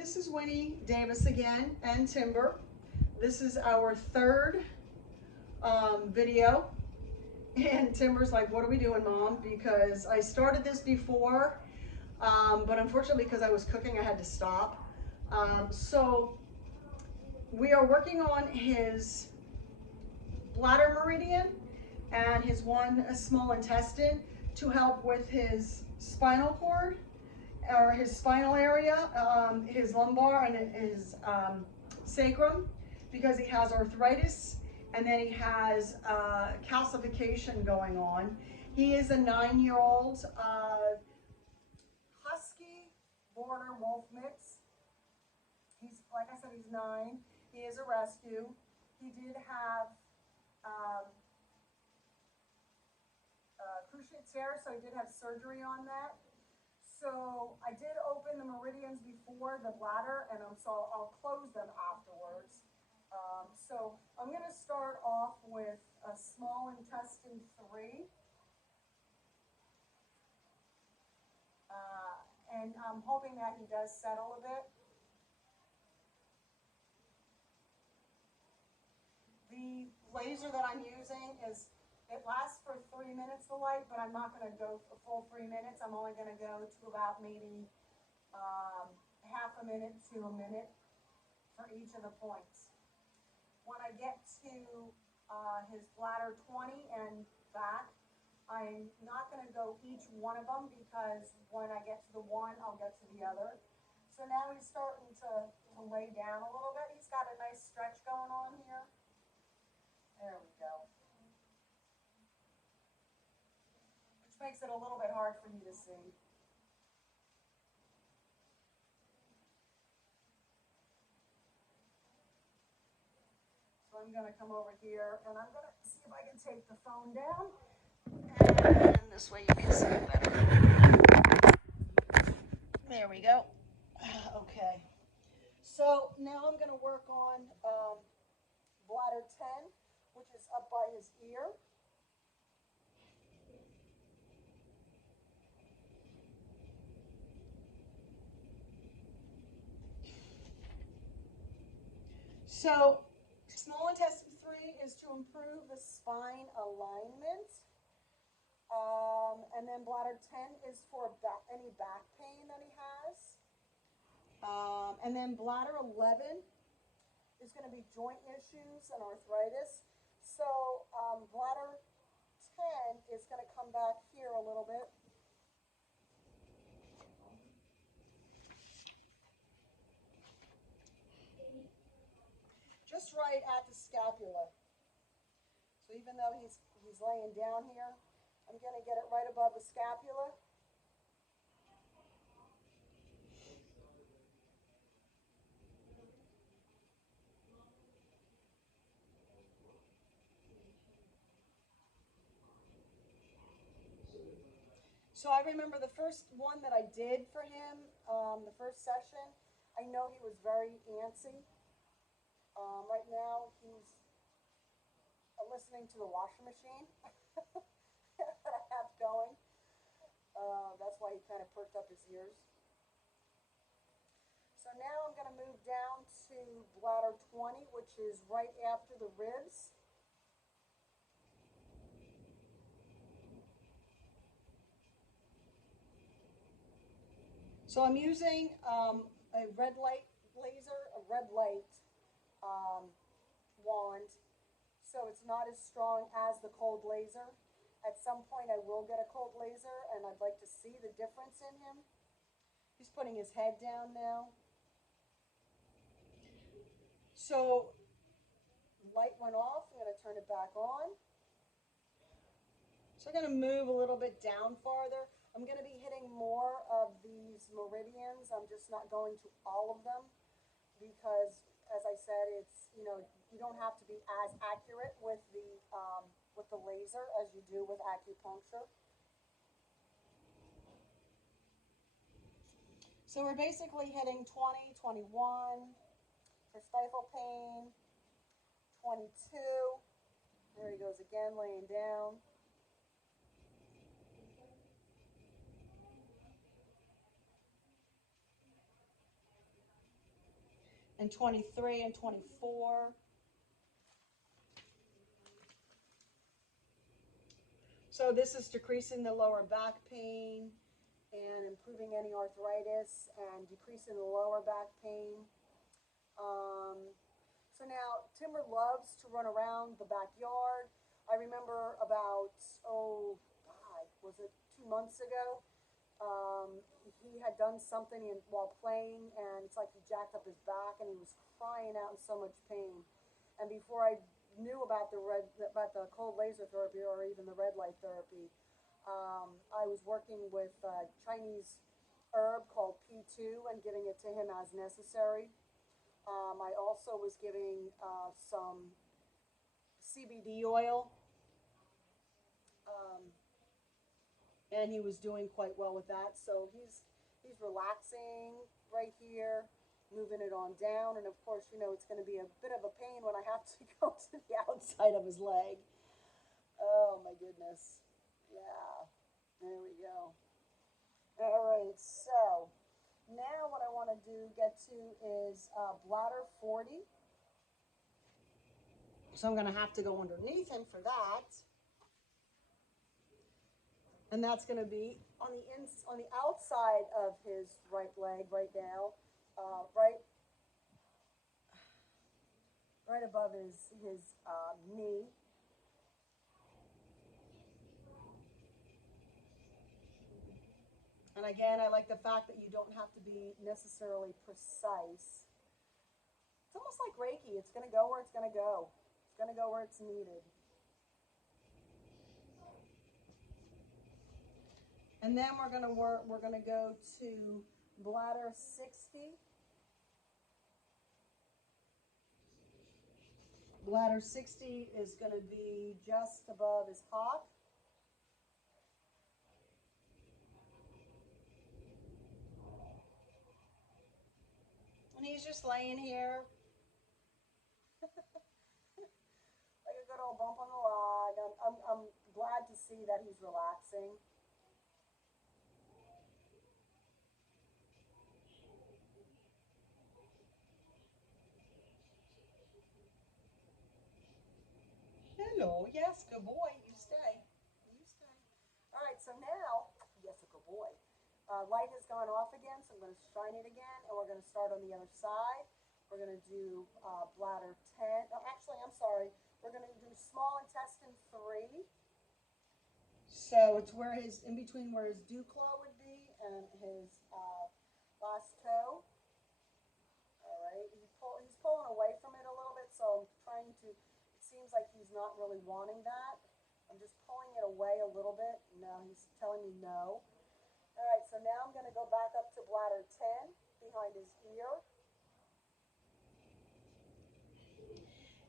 this is Winnie Davis again, and Timber. This is our third video, and Timber's like, what are we doing, Mom? Because I started this before, but unfortunately because I was cooking, I had to stop. So we are working on his bladder meridian and his one small intestine to help with his spinal cord, or his spinal area, his lumbar and his sacrum, because he has arthritis and then he has calcification going on. He is a 9-year-old husky border wolf mix. He's, like I said, he's 9. He is a rescue. He did have cruciate tear, so he did have surgery on that. So I did open the meridians before the bladder, and so I'll close them afterwards. So I'm going to start off with a small intestine 3. And I'm hoping that he does settle a bit. The laser that I'm using it lasts for 3 minutes, the light, but I'm not going to go a full 3 minutes. I'm only going to go to about maybe half a minute to a minute for each of the points. When I get to his bladder 20 and back, I'm not going to go each one of them, because when I get to the one, I'll get to the other. So now he's starting to lay down a little bit. He's got a nice stretch going on here. There we go. Which makes it a little bit hard for you to see. So I'm going to come over here and I'm going to see if I can take the phone down. And this way you can see it better. There we go. Okay. So now I'm going to work on bladder 10, which is up by his ear. So small intestine 3 is to improve the spine alignment. And then bladder 10 is for any back pain that he has. And then bladder 11 is going to be joint issues and arthritis. So bladder 10 is going to come back here a little bit. Just right at the scapula. So even though he's laying down here, I'm going to get it right above the scapula. So I remember the first one that I did for him, the first session, I know he was very antsy. Right now he's listening to the washing machine that I have going. That's why he kind of perked up his ears. So now I'm going to move down to bladder 20, which is right after the ribs. So I'm using a red light laser, a red light wand, so it's not as strong as the cold laser. At some point I will get a cold laser, and I'd like to see the difference in him. He's putting his head down now. So light went off. I'm going to turn it back on. So I'm going to move a little bit down farther. I'm going to be hitting more of these meridians. I'm just not going to all of them, because, as I said, it's, you don't have to be as accurate with the laser as you do with acupuncture. So we're basically hitting 20, 21 for stifle pain, 22. There he goes again, laying down. and 23 and 24. So this is decreasing the lower back pain and improving any arthritis and decreasing the lower back pain. So now Timber loves to run around the backyard. I remember about, oh God, was it 2 months ago? He had done something while playing, and it's like he jacked up his back, and he was crying out in so much pain. And before I knew about the cold laser therapy or even the red light therapy, I was working with a Chinese herb called P2 and giving it to him as necessary. I also was giving some CBD oil, um, and he was doing quite well with that. So he's relaxing right here, moving it on down, and of course, you know, it's going to be a bit of a pain when I have to go to the outside of his leg. Oh my goodness. Yeah, there we go. All right, so now what I want to get to is bladder 40. So I'm going to have to go underneath him for that. And that's going to be on the outside of his right leg right now, right above his knee. And again, I like the fact that you don't have to be necessarily precise. It's almost like Reiki. It's going to go where it's going to go. It's going to go where it's needed. And then we're going to go to bladder 60. Bladder 60 is going to be just above his cock. And he's just laying here like a good old bump on the log. I'm glad to see that he's relaxing. Hello, yes, good boy. You stay. You stay. All right, so now, yes, a good boy. Light has gone off again, so I'm going to shine it again, and we're going to start on the other side. We're going to do bladder 10. Oh, actually, I'm sorry. We're going to do small intestine 3. So it's where in between where his dew claw would be and his last toe. All right, he's pulling away from it a little bit, so I'm trying to, it seems like he's not really wanting that. I'm just pulling it away a little bit. No, he's telling me no. All right, so now I'm going to go back up to bladder 10 behind his ear.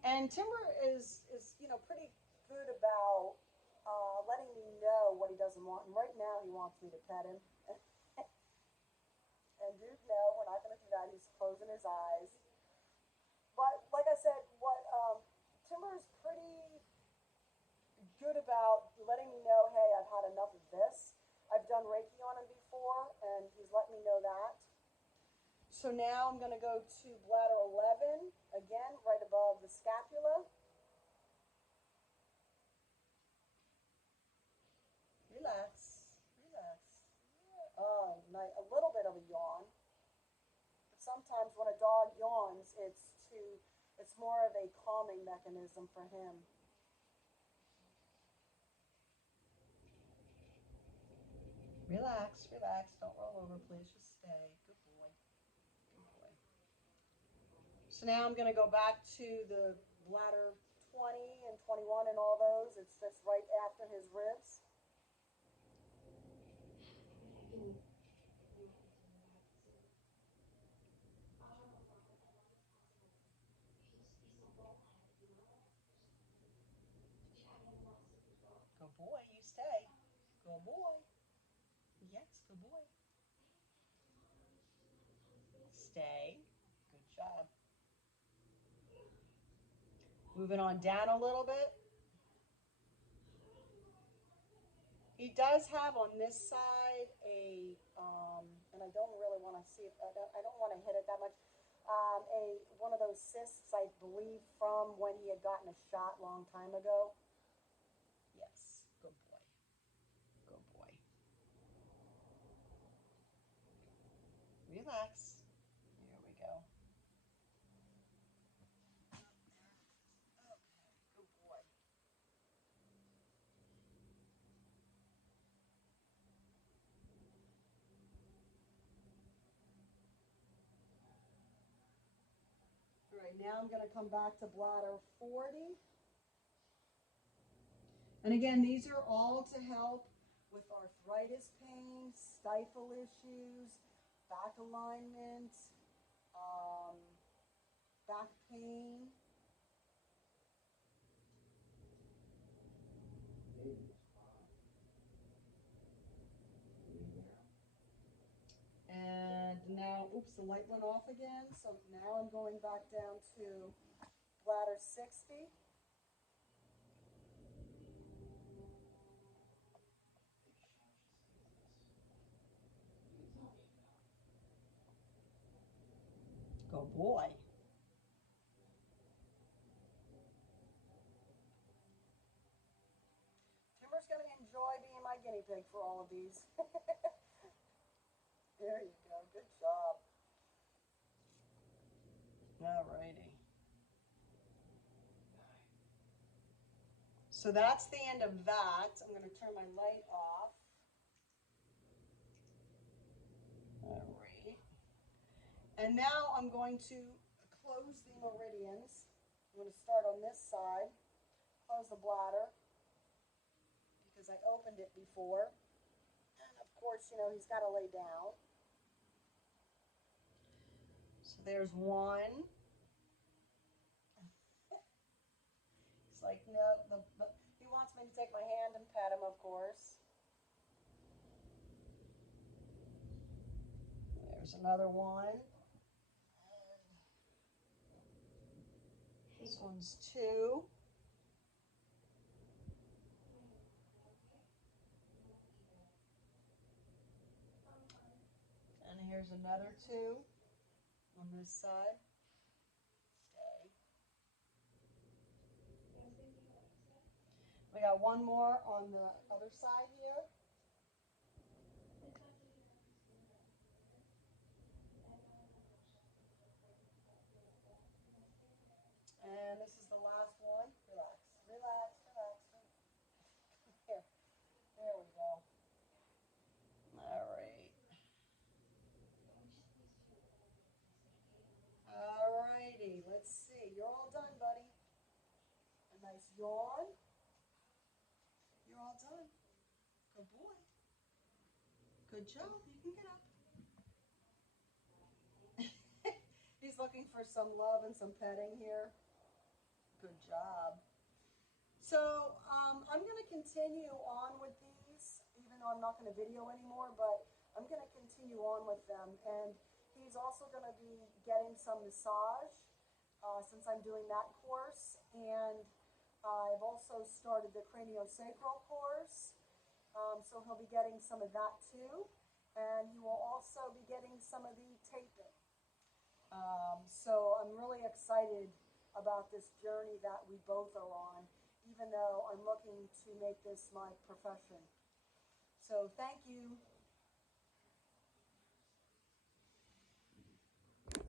And Timber is you know, pretty good about letting me know what he doesn't want. And right now he wants me to pet him. And dude, no, we're not going to do that. He's closing his eyes. But like I said, what Timber is pretty good about letting me know, hey, I've had enough of this. I've done Reiki on him before, and he's let me know that. So now I'm going to go to bladder 11, again, right above the scapula. Relax, relax. Oh, a little bit of a yawn. But sometimes when a dog yawns, it's more of a calming mechanism for him. Relax, relax. Don't roll over, please. Just stay. Good boy. Good boy. So now I'm going to go back to the bladder 20 and 21 and all those. It's just right after his ribs. Good boy, you stay. Good boy. Yes, good boy. Stay. Good job. Moving on down a little bit. He does have on this side and I don't really want to see it, I don't want to hit it that much. one of those cysts, I believe, from when he had gotten a shot a long time ago. Yes, good boy. Good boy. Relax. Here we go. Okay, good boy. All right, now I'm going to come back to bladder 40. And again, these are all to help with arthritis pain, stifle issues, back alignment, back pain. And now, oops, the light went off again. So now I'm going back down to bladder 60. Good boy. Timber's going to enjoy being my guinea pig for all of these. There you go. Good job. All righty. So that's the end of that. I'm going to turn my light off. All right. And now I'm going to close the meridians. I'm going to start on this side, close the bladder, because I opened it before. And of course, you know, he's got to lay down. So there's one. He's like, no, he wants me to take my hand and pet him, of course. There's another one. This one's two. And here's another two on this side. Okay. We got one more on the other side here. And this is the last one. Relax, relax, relax. Here, there we go. All right. All righty, let's see. You're all done, buddy. A nice yawn. You're all done. Good boy. Good job. You can get up. He's looking for some love and some petting here. Good job. So I'm going to continue on with these, even though I'm not going to video anymore, but I'm going to continue on with them. And he's also going to be getting some massage since I'm doing that course. And I've also started the craniosacral course, so he'll be getting some of that too. And he will also be getting some of the taping. So I'm really excited about this journey that we both are on, even though I'm looking to make this my profession. So thank you.